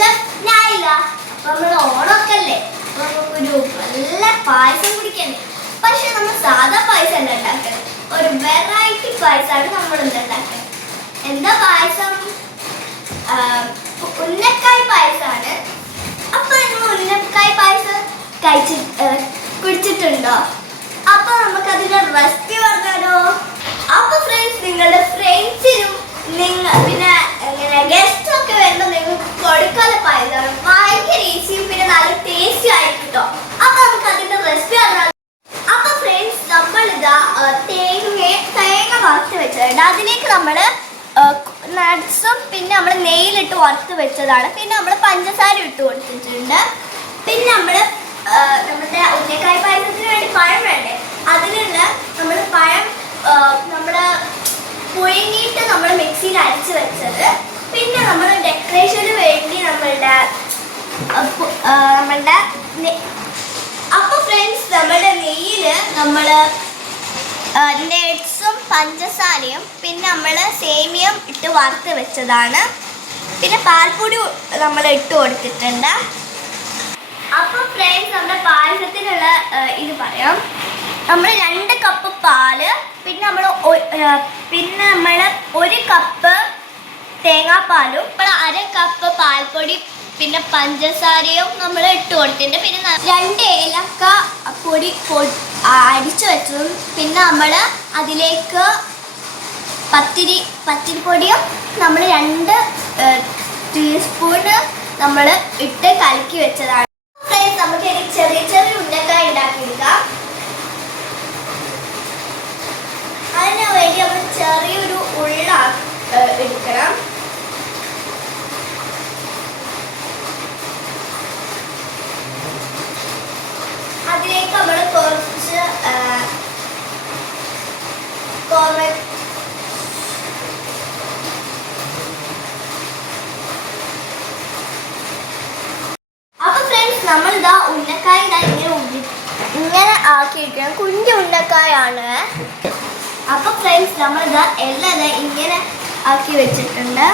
Chef Nyla. അപ്പൊ നമ്മൾ ഓണമൊക്കെ അല്ലേ, അപ്പൊ നമുക്കൊരു നല്ല പായസം കുടിക്കണ്ടേ. പക്ഷെ നമ്മൾ സാധാ പായസം അല്ല ഉണ്ടാക്കുന്നത്, ഒരു വെറൈറ്റി പായസമാണ് നമ്മൾ ഉണ്ടാക്കുന്നത്. എന്താ പായസം? ഉന്നക്കായ് പായസമാണ്. അപ്പൊ നിങ്ങൾ ഉന്നക്കായ് പായസം കുടിച്ചിട്ടുണ്ടോ? അപ്പൊ നമുക്ക് അതിന്റെ റെസിപ്പി പറഞ്ഞാലോ. അപ്പൊ ഫ്രണ്ട്സ്, നിങ്ങളുടെ ഫ്രണ്ട്സിനും പിന്നെ ഗസ്റ്റ് ഒക്കെ വരുമ്പോൾ നിങ്ങൾക്ക് കൊടുക്കാനുള്ള പായസമാണ്. ഭയങ്കര ഈസിയും പിന്നെ നല്ല ടേസ്റ്റി ആയിട്ട് കിട്ടും. അപ്പൊ നമുക്ക് അതിന്റെ റെസിപ്പി പറഞ്ഞാലോ. അപ്പൊ ഫ്രണ്ട്സ്, നമ്മളിതാ തേങ്ങ വറുത്ത് വെച്ചിട്ടുണ്ട്. അതിലേക്ക് നമ്മള് നട്ട്സും പിന്നെ നമ്മൾ നെയ്യിലിട്ട് വറുത്ത് വെച്ചതാണ്. പിന്നെ നമ്മൾ പഞ്ചസാര ഇട്ട് കൊടുത്തിട്ടുണ്ട്. പിന്നെ നമ്മുടെ ഉന്നക്കായ് പായസത്തിന് വേണ്ടി പഴം വേണ്ടേ, അതിനുള്ള നമ്മൾ പഴം പുഴുങ്ങിയിട്ട് നമ്മൾ മിക്സിയിൽ അരച്ച് വെച്ചത്. പിന്നെ നമ്മൾ ഡെക്കറേഷന് വേണ്ടി നമ്മളുടെ അപ്പൊ ഫ്രണ്ട്സ്, നമ്മുടെ നെയ്യില് നമ്മൾ നട്ട്സും പഞ്ചസാരയും പിന്നെ നമ്മൾ സേമിയം ഇട്ട് വറുത്ത് വെച്ചതാണ്. പിന്നെ പാൽപ്പൊടി നമ്മൾ ഇട്ട് കൊടുത്തിട്ടുണ്ട്. അപ്പൊ ഫ്രണ്ട്സ്, നമ്മുടെ പായസത്തിനുള്ള ഇത് പറയാം. നമ്മൾ 2 കപ്പ് പാല്, പിന്നെ നമ്മൾ 1 കപ്പ് തേങ്ങാപ്പാലും 1/2 കപ്പ് പാൽപ്പൊടി പിന്നെ പഞ്ചസാരയും നമ്മൾ ഇട്ട് കൊടുത്തിട്ടുണ്ട്. പിന്നെ 2 ഏലക്ക പൊടി അടിച്ചു വെച്ചതും പിന്നെ നമ്മൾ അതിലേക്ക് പത്തിരിപ്പൊടിയും നമ്മൾ 2 ടീസ്പൂണ് നമ്മൾ ഇട്ട് കലക്കി വെച്ചതാണ്. നമുക്ക് ചെറിയ ചെറിയ ഉന്നക്കായ ഉണ്ടാക്കിയെടുക്കാം. അതിന് വേണ്ടി നമ്മൾ ചെറിയൊരു ഉള്ള എടുക്കണം. അതിലേക്ക് നമ്മൾ കുറച്ച് അപ്പൊ ഫ്രണ്ട്സ്, നമ്മളിതാ ഉന്നക്കായ ഇങ്ങനെ ആക്കിയിട്ടാണ്. കുഞ്ഞു ഉന്നക്കായാണ്. അപ്പൊ ഫ്രണ്ട്സ്, നമ്മളിതാ എല്ലാം ഇങ്ങനെ ആക്കി വെച്ചിട്ടുണ്ട്.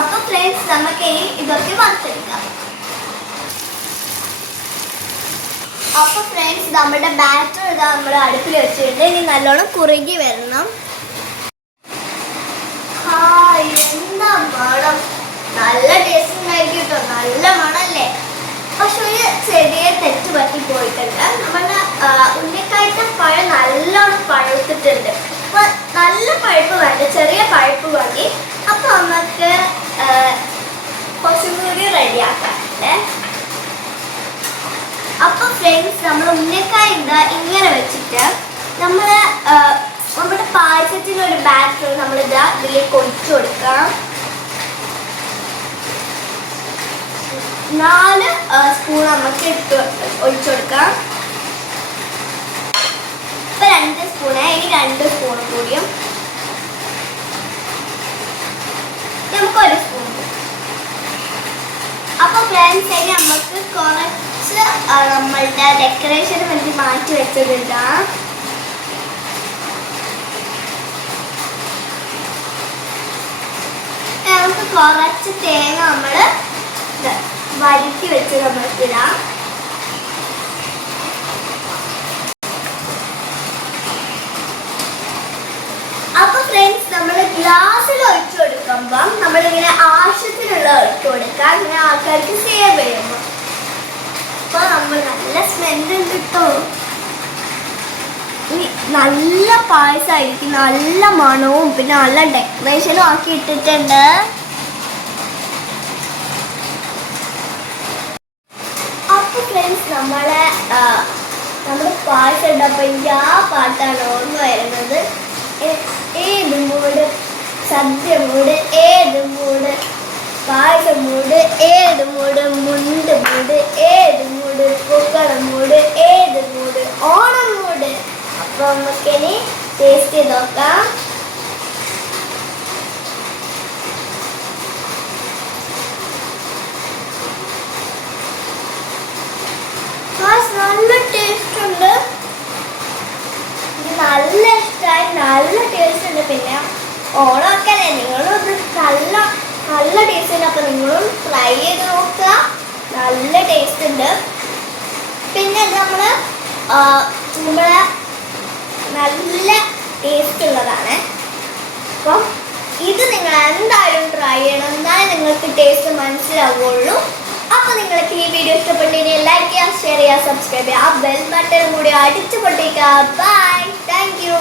അപ്പൊ ഫ്രണ്ട്സ്, നമുക്ക് ഇതൊക്കെ വറുത്തെടുക്കാം. അപ്പൊ ഫ്രണ്ട്സ്, നമ്മുടെ ബാറ്റർ ഇതാ നമ്മൾ അടുപ്പിൽ വെച്ചിട്ടുണ്ട്. ഇനി നല്ലോണം കുറുകി വരണം. എന്താ മണം! നല്ല ടേസ്റ്റ് ആയിരിക്കും കേട്ടോ, നല്ല മണല്ലേ. പക്ഷെ ഒരു ചെറിയ തെറ്റ് പറ്റിപ്പോയിട്ടുണ്ട്. നമ്മുടെ ഉന്നക്കായത്തെ പഴം നല്ലോണം പഴുത്തിട്ടുണ്ട്. അപ്പൊ നല്ല പഴുപ്പ് വേണ്ട, ചെറിയ പഴുപ്പ് മതി. അപ്പൊ നമുക്ക് കുറച്ചും കൂടി റെഡിയാക്കാറുണ്ട്. അപ്പൊ ഫ്രണ്ട്സ്, നമ്മൾ ഉന്നക്കായ ഇങ്ങനെ വെച്ചിട്ട് നമ്മുടെ പായസത്തിനൊരു ബാറ്റർ നമ്മളിതാ ഇതിലേക്ക് ഒഴിച്ചു കൊടുക്കാം. 4 സ്പൂൺ നമുക്ക് ഒഴിച്ചു കൊടുക്കാം. ഇപ്പൊ 2 സ്പൂണ്, ഇനി 2 സ്പൂൺ കൂടിയും നമുക്ക് 1 സ്പൂൺ. അപ്പൊ ഫ്രണ്ട്സ്, ഇനി നമുക്ക് കുറച്ച് നമ്മളുടെ ഡെക്കറേഷന് വേണ്ടി മാറ്റി വെച്ചതിടാം. നമുക്ക് കുറച്ച് തേങ്ങ നമ്മൾ വരട്ടി വെച്ച് നമുക്കിടാം. അപ്പൊ ഫ്രണ്ട്സ്, നമ്മൾ ഗ്ലാസ്സിൽ ഒഴിച്ചു കൊടുക്കുമ്പം നമ്മളിങ്ങനെ ആവശ്യത്തിനുള്ള ഒഴിച്ചു കൊടുക്കാം. അങ്ങനെ ആൾക്കാർക്ക് സേവ് ചെയ്യുമ്പോൾ അപ്പൊ നമ്മൾ നല്ല സ്മെല്ലുണ്ട് കേട്ടോ. നല്ല പായസമായിരിക്കും, നല്ല മണവും പിന്നെ നല്ല ഡെക്കറേഷനും ആക്കി ഇട്ടിട്ടുണ്ട്. അപ്പൊ ഫ്രണ്ട്സ്, നമ്മുടെ പായസം ഉണ്ടപ്പോൾ എനിക്ക് ആ പാട്ടാണ് ഓർമ്മ വരുന്നത്. ഏത് മൂട്, സദ്യ മൂട്, ഏത് മൂട്, പായസം മൂട്, ഏത് മൂട്, മുണ്ട് മൂട്, ഏത് മൂട്, പൂക്കളം മൂട്, ഏത് മൂട്, ഓണം മൂട്. അപ്പൊ നമുക്കിനി ടേസ്റ്റ് ചെയ്ത് നോക്കാം. നല്ല ടേസ്റ്റ് ഉണ്ട്, നല്ല ഇഷ്ടമായി, നല്ല ടേസ്റ്റ് ഉണ്ട്. പിന്നെ ഓണമൊക്കെ അല്ലേ, നിങ്ങളും ഇത് ടേസ്റ്റ് ഉണ്ട്. പിന്നെ ഇത് നമ്മളെ നല്ല ടേസ്റ്റ് ഉള്ളതാണ്. അപ്പം ഇത് നിങ്ങൾ എന്തായാലും ട്രൈ ചെയ്യണം, എന്നാലേ നിങ്ങൾക്ക് ടേസ്റ്റ് മനസ്സിലാവുള്ളൂ. അപ്പോൾ നിങ്ങൾക്ക് ഈ വീഡിയോ ഇഷ്ടപ്പെട്ടെങ്കിൽ ലൈക്ക് ചെയ്യുക, ഷെയർ ചെയ്യുക, സബ്സ്ക്രൈബ് ചെയ്യുക, ആ ബെൽ ബട്ടൺ കൂടി അടിച്ചു പൊട്ടിക്കുക. Bye, thank U.